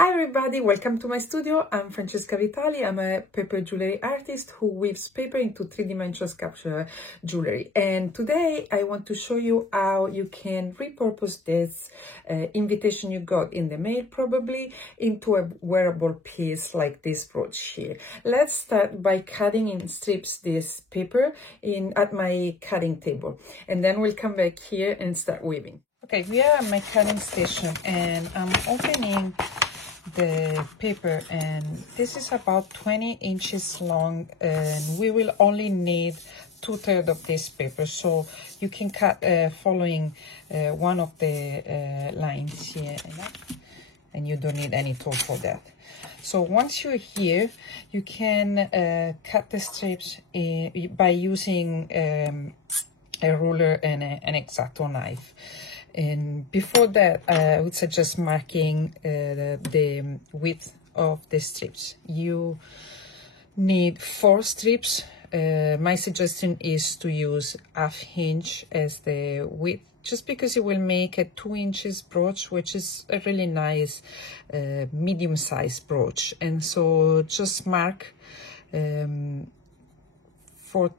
Hi everybody, welcome to my studio. I'm Francesca Vitali. I'm a paper jewelry artist who weaves paper into three-dimensional sculpture jewelry. And today I want to show you how you can repurpose this invitation you got in the mail probably into a wearable piece like this brooch here. Let's start by cutting in strips this paper at my cutting table. And then we'll come back here and start weaving. Okay, we are at my cutting station and I'm opening the paper, and this is about 20 inches long, and we will only need 2/3 of this paper, so you can cut following one of the lines here, and you don't need any tool for that. So once you're here, you can cut the strips by using a ruler and an X-Acto knife. And before that, I would suggest marking the width of the strips. You need 4 strips. My suggestion is to use 1/2 inch as the width, just because it will make a 2 inches brooch, which is a really nice medium-sized brooch. And so just mark 4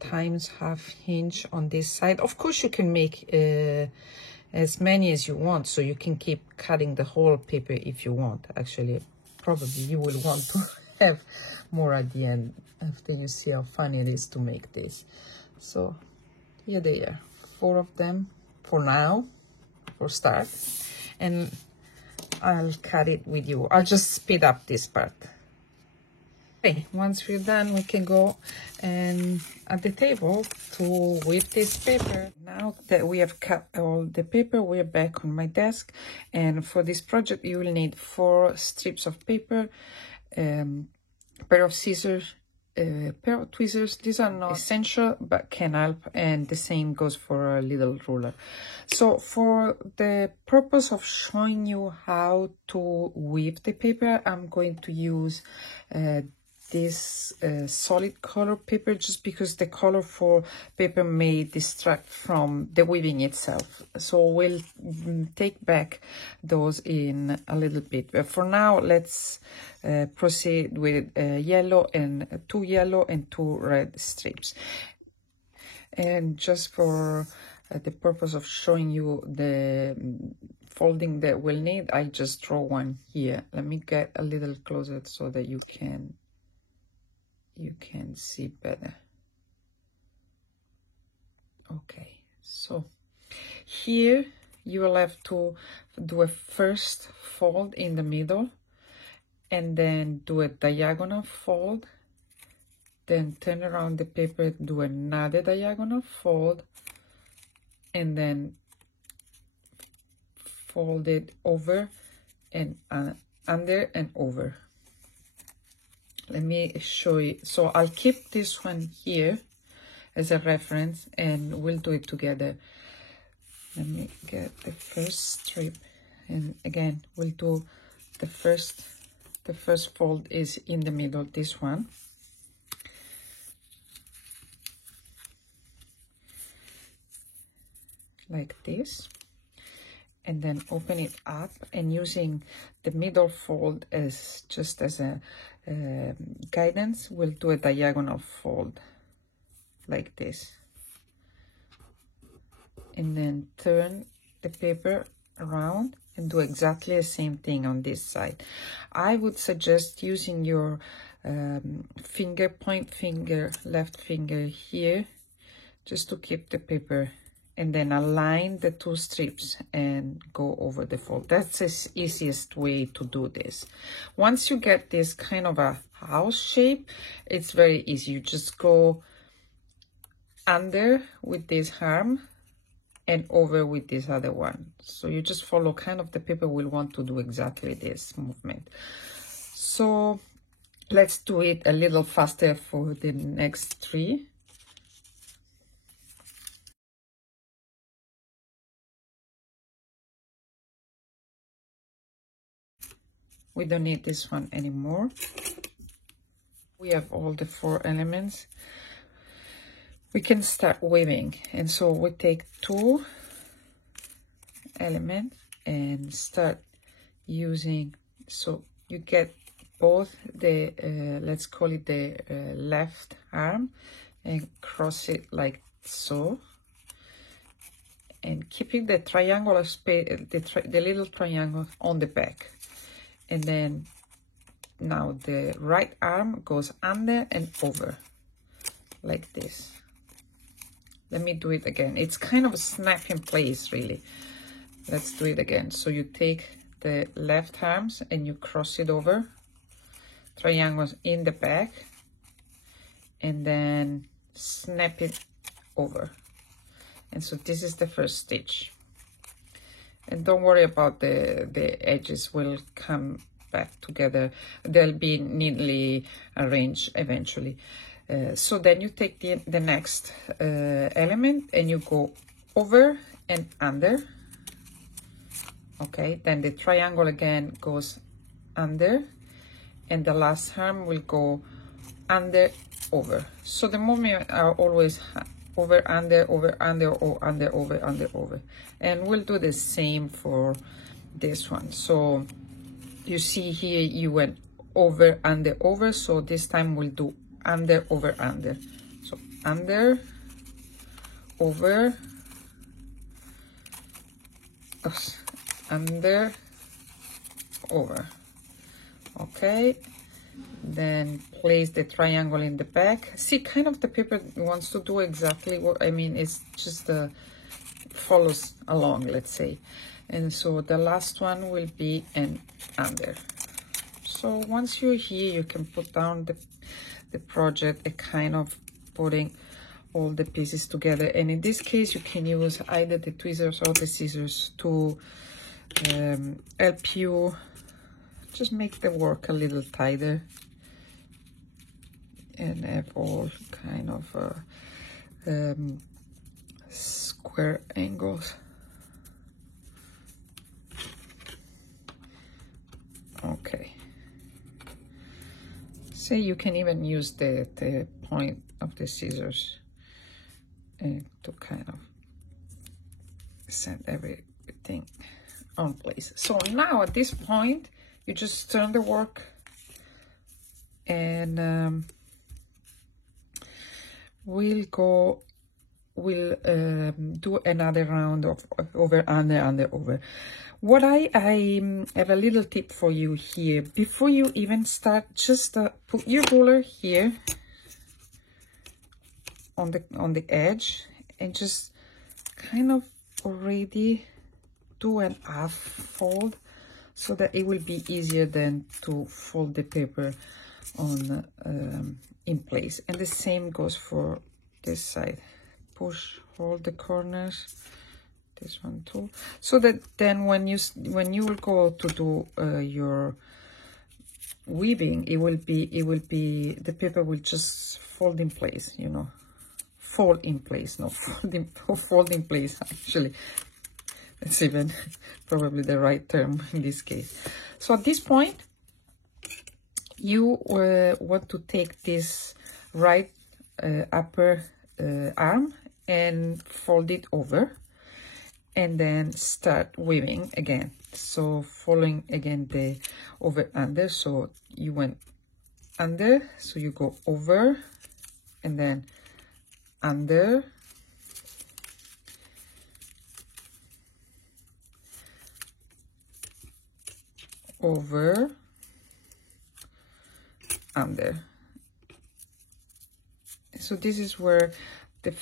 times 1/2 inch on this side. Of course, you can make as many as you want, so you can keep cutting the whole paper if you want. Actually, probably you will want to have more at the end after you see how fun it is to make this. So here they are, 4 of them for now, for start, and I'll cut it with you. I'll just speed up this part. Okay, once we're done, we can go and at the table to weave this paper. Now that we have cut all the paper, we're back on my desk, and for this project you will need 4 strips of paper, pair of scissors, pair of tweezers. These are not essential but can help, and the same goes for a little ruler. So for the purpose of showing you how to weave the paper, I'm going to use this solid color paper, just because the colorful paper may distract from the weaving itself. So we'll take back those in a little bit. But for now, let's proceed with 2 yellow and 2 red strips. And just for the purpose of showing you the folding that we'll need, I just draw one here. Let me get a little closer so that you can see better. Okay, so here you will have to do a first fold in the middle, and then do a diagonal fold, then turn around the paper, do another diagonal fold, and then fold it over and under and over. Let me show you. So I'll keep this one here as a reference, and we'll do it together. Let me get the first strip, and again we'll do the first fold is in the middle, this one. Like this. And then open it up, and using the middle fold as just as a guidance, we'll do a diagonal fold like this, and then turn the paper around and do exactly the same thing on this side. I would suggest using your point finger, left finger here, just to keep the paper, and then align the 2 strips and go over the fold. That's the easiest way to do this. Once you get this kind of a house shape, it's very easy. You just go under with this arm and over with this other one. So you just follow kind of the paper will want to do exactly this movement. So let's do it a little faster for the next 3. We don't need this one anymore. We have all the 4 elements. We can start weaving, and so we take 2 elements and start using, so you get both the, let's call it the left arm, and cross it like so. And keeping the triangular space, the little triangle on the back. And then now the right arm goes under and over, like this. Let me do it again. It's kind of a snap in place, really. Let's do it again. So you take the left arms and you cross it over, triangles in the back, and then snap it over. And so this is the first stitch. And don't worry about the edges will come back together. They'll be neatly arranged eventually. So then you take the next element and you go over and under. Okay, then the triangle again goes under, and the last arm will go under, over. So the movement are always over, under, over, under, or under, over, under, over. And we'll do the same for this one. So you see here you went over, under, over. So this time we'll do under, over, under. So under, over, oops, under, over. Okay, then place the triangle in the back. See, kind of the paper wants to do exactly what I mean. It's just follows along, let's say. And so the last one will be an under. So once you're here, you can put down the project, a kind of putting all the pieces together. And in this case, you can use either the tweezers or the scissors to help you just make the work a little tighter and have all kind of square angles. Okay. So you can even use the point of the scissors to kind of set everything on place. So now at this point, you just turn the work and we'll do another round of over, under, over. What I have a little tip for you here. Before you even start, just put your ruler here on the edge and just kind of already do an half fold so that it will be easier then to fold the paper on in place. And the same goes for this side. Push, hold the corners, this one too, so that then when you will go to do your weaving, it will be the paper will just fold in place, you know, fold in place, no, fold in place actually. That's even probably the right term in this case. So at this point, you want to take this right upper arm and fold it over and then start weaving again. So following again the over under. So you went under, so you go over and then under, over, under. So this is where the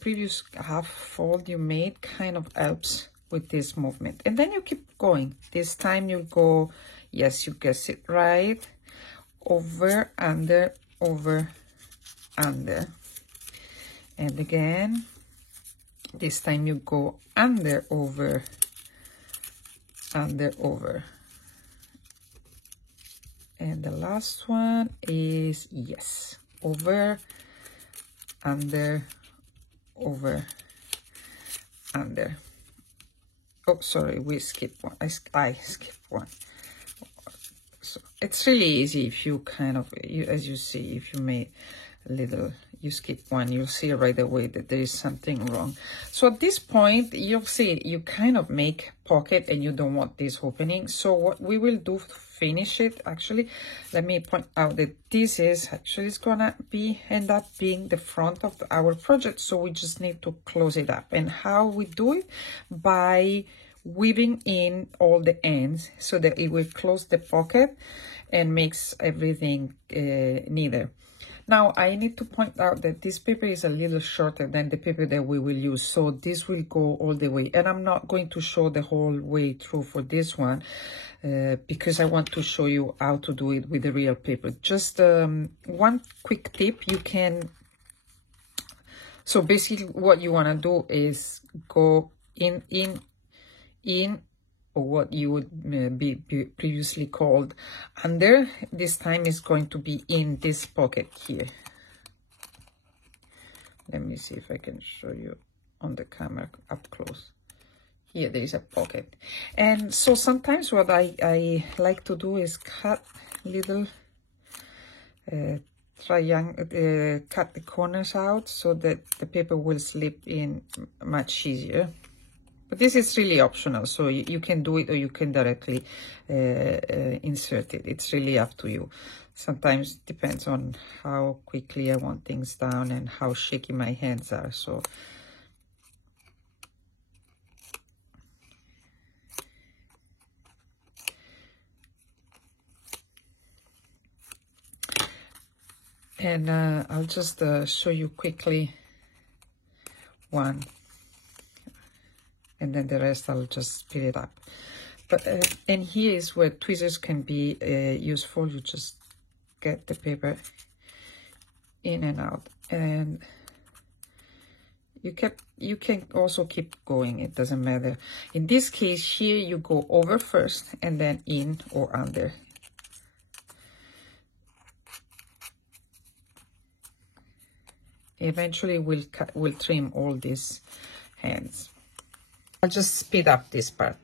previous half fold you made kind of helps with this movement. And then you keep going. This time you go, yes, you guessed it right, over, under, over, under. And again, this time you go under, over, under, over. And the last one is, yes, over, under, over, under. Oh, sorry, we skipped one. I skipped one. So it's really easy if you kind of, as you see, if you made a little, you skip one, you'll see right away that there is something wrong. So at this point, you'll see you kind of make pocket and you don't want this opening. So what we will do finish it. Actually, let me point out that this is actually it's gonna end up being the front of our project, so we just need to close it up. And how we do it? By weaving in all the ends so that it will close the pocket and makes everything neater. Now I need to point out that this paper is a little shorter than the paper that we will use, so this will go all the way, and I'm not going to show the whole way through for this one because I want to show you how to do it with the real paper. Just one quick tip: you can, so basically what you want to do is go in, or what you would be previously called under. This time is going to be in this pocket here. Let me see if I can show you on the camera up close. Here there is a pocket, and so sometimes what I like to do is cut little triangle, cut the corners out so that the paper will slip in much easier. But this is really optional, so you can do it or you can directly insert it. It's really up to you. Sometimes it depends on how quickly I want things down and how shaky my hands are. So and I'll just show you quickly one. And then the rest I'll just split it up. But and here is where tweezers can be useful. You just get the paper in and out, and you can also keep going. It doesn't matter. In this case here, you go over first and then in or under. Eventually we'll trim all these hands. I'll just speed up this part.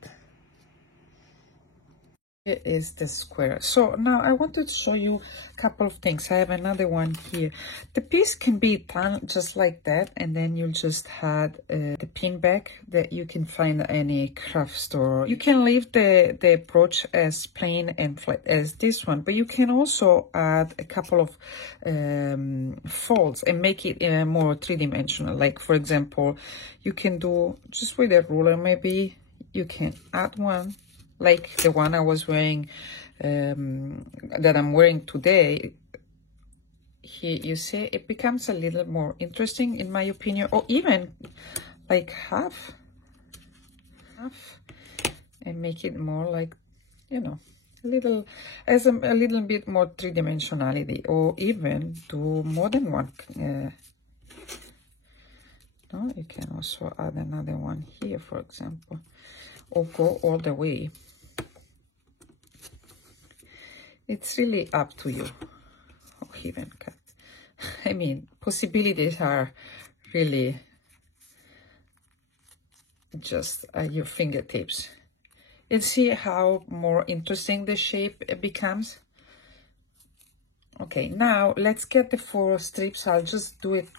Here is the square. So now I wanted to show you a couple of things. I have another one here. The piece can be done just like that, and then you'll just add the pin back that you can find at any craft store. You can leave the approach as plain and flat as this one, but you can also add a couple of folds and make it more three-dimensional. Like, for example, you can do just with a ruler, maybe you can add one like the one I was wearing, that I'm wearing today. Here you see it becomes a little more interesting in my opinion, or even like half, and make it more like, you know, a little bit more three-dimensionality, or even do more than one. No, you can also add another one here, for example, or go all the way. It's really up to you. Oh, even cut. I mean, possibilities are really just at your fingertips. And see how more interesting the shape becomes. Okay, now let's get the 4 strips. I'll just do it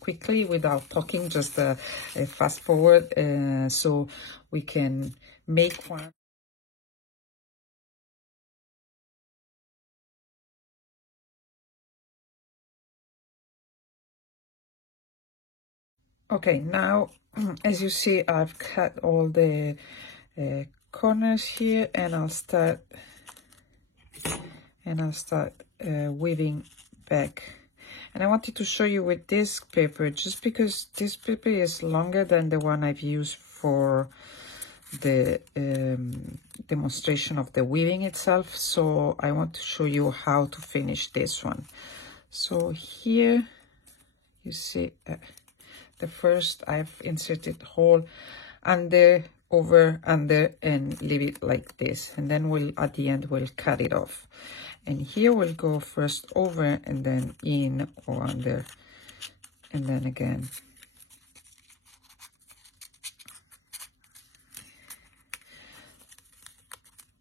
quickly without talking, just fast forward so we can make one. Okay, now as you see, I've cut all the corners here, and I'll start weaving back. And I wanted to show you with this paper, just because this paper is longer than the one I've used for the demonstration of the weaving itself, so I want to show you how to finish this one. So here you see the first I've inserted hole under, over, under, and leave it like this, and then we'll at the end we'll cut it off. And here we'll go first over and then in or under, and then again.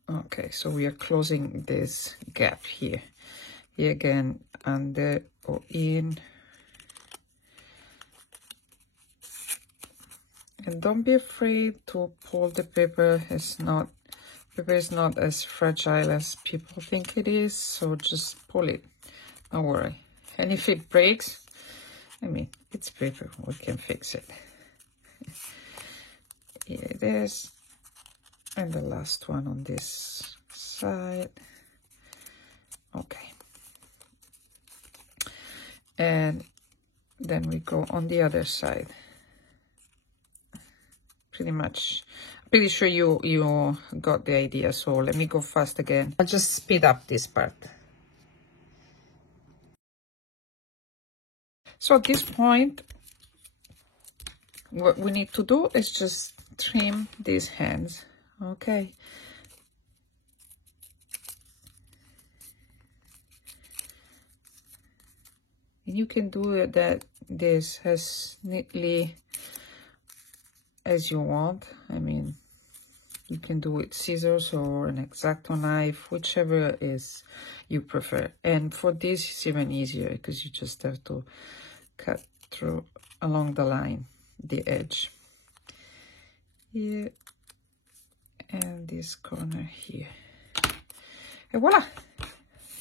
Okay, so we are closing this gap here. Here again, under or in. And don't be afraid to pull the paper. It's not Paper is not as fragile as people think it is, so just pull it. Don't worry. And if it breaks, I mean, it's paper. We can fix it. Here it is. And the last one on this side. Okay. And then we go on the other side. Pretty sure you got the idea, so let me go fast again. I'll just speed up this part. So at this point, what we need to do is just trim these hands. Okay. And you can do it this as neatly as you want. I mean, you can do it scissors or an X-Acto knife, whichever is you prefer. And for this, it's even easier because you just have to cut through along the line, the edge here, and this corner here. And voila!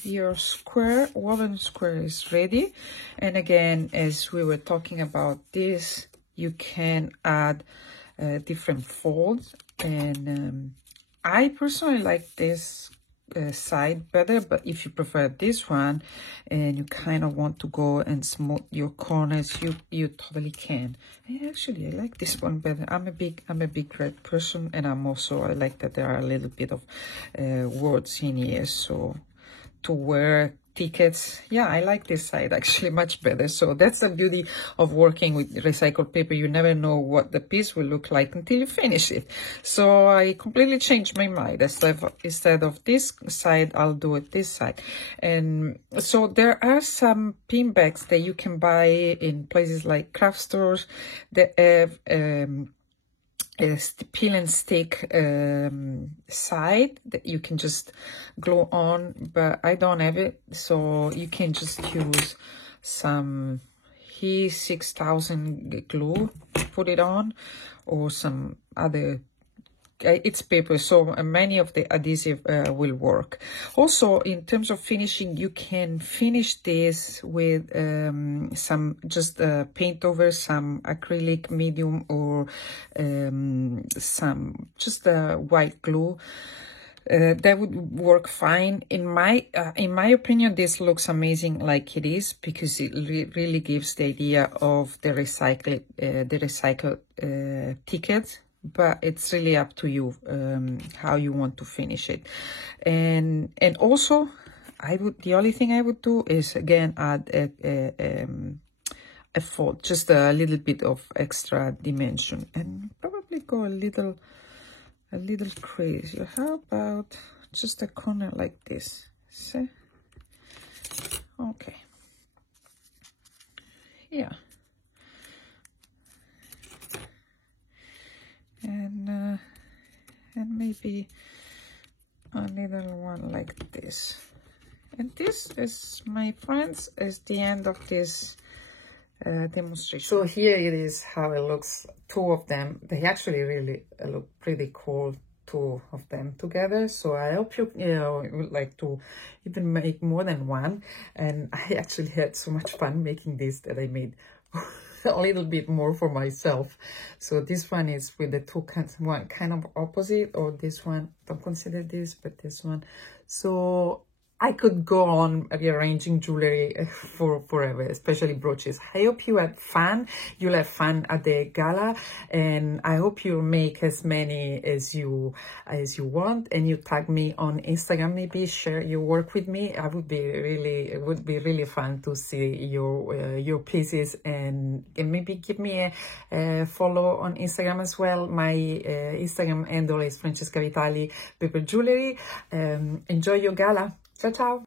Your square, woven square is ready. And again, as we were talking about this, you can add different folds. And I personally like this side better, but if you prefer this one and you kind of want to go and smooth your corners, you totally can. And actually, I like this one better. I'm a big red person, and I like that there are a little bit of words in here, so to wear tickets, yeah, I like this side actually much better. So that's the beauty of working with recycled paper. You never know what the piece will look like until you finish it. So I completely changed my mind. Instead of this side, I'll do it this side. And so there are some pin bags that you can buy in places like craft stores that have peel and stick side that you can just glue on, but I don't have it, so you can just use some He6000 glue, put it on, or some other. It's paper, so many of the adhesive will work. Also, in terms of finishing, you can finish this with some just paint over, some acrylic medium, or some just white glue. That would work fine. In my opinion, this looks amazing like it is, because it really gives the idea of the recycled tickets. But it's really up to you how you want to finish it. And also, the only thing I would do is again add a fold, just a little bit of extra dimension, and probably go a little crazy. How about just a corner like this? See? Okay. Yeah. And maybe a little one like this. And this is, my friends, is the end of this demonstration. So here it is how it looks. Two of them, they actually really look pretty cool, two of them together. So I hope you would like to even make more than one. And I actually had so much fun making this that I made a little bit more for myself. So this one is with the two kinds, one kind of opposite, or this one, don't consider this, but this one. So I could go on rearranging jewelry for forever, especially brooches. I hope you had fun. You'll have fun at the gala, and I hope you make as many as you want. And you tag me on Instagram, maybe share your work with me. It would be really fun to see your pieces, and maybe give me a follow on Instagram as well. My Instagram handle is Francesca Vitali Paper Jewelry. Enjoy your gala. Ciao, ciao.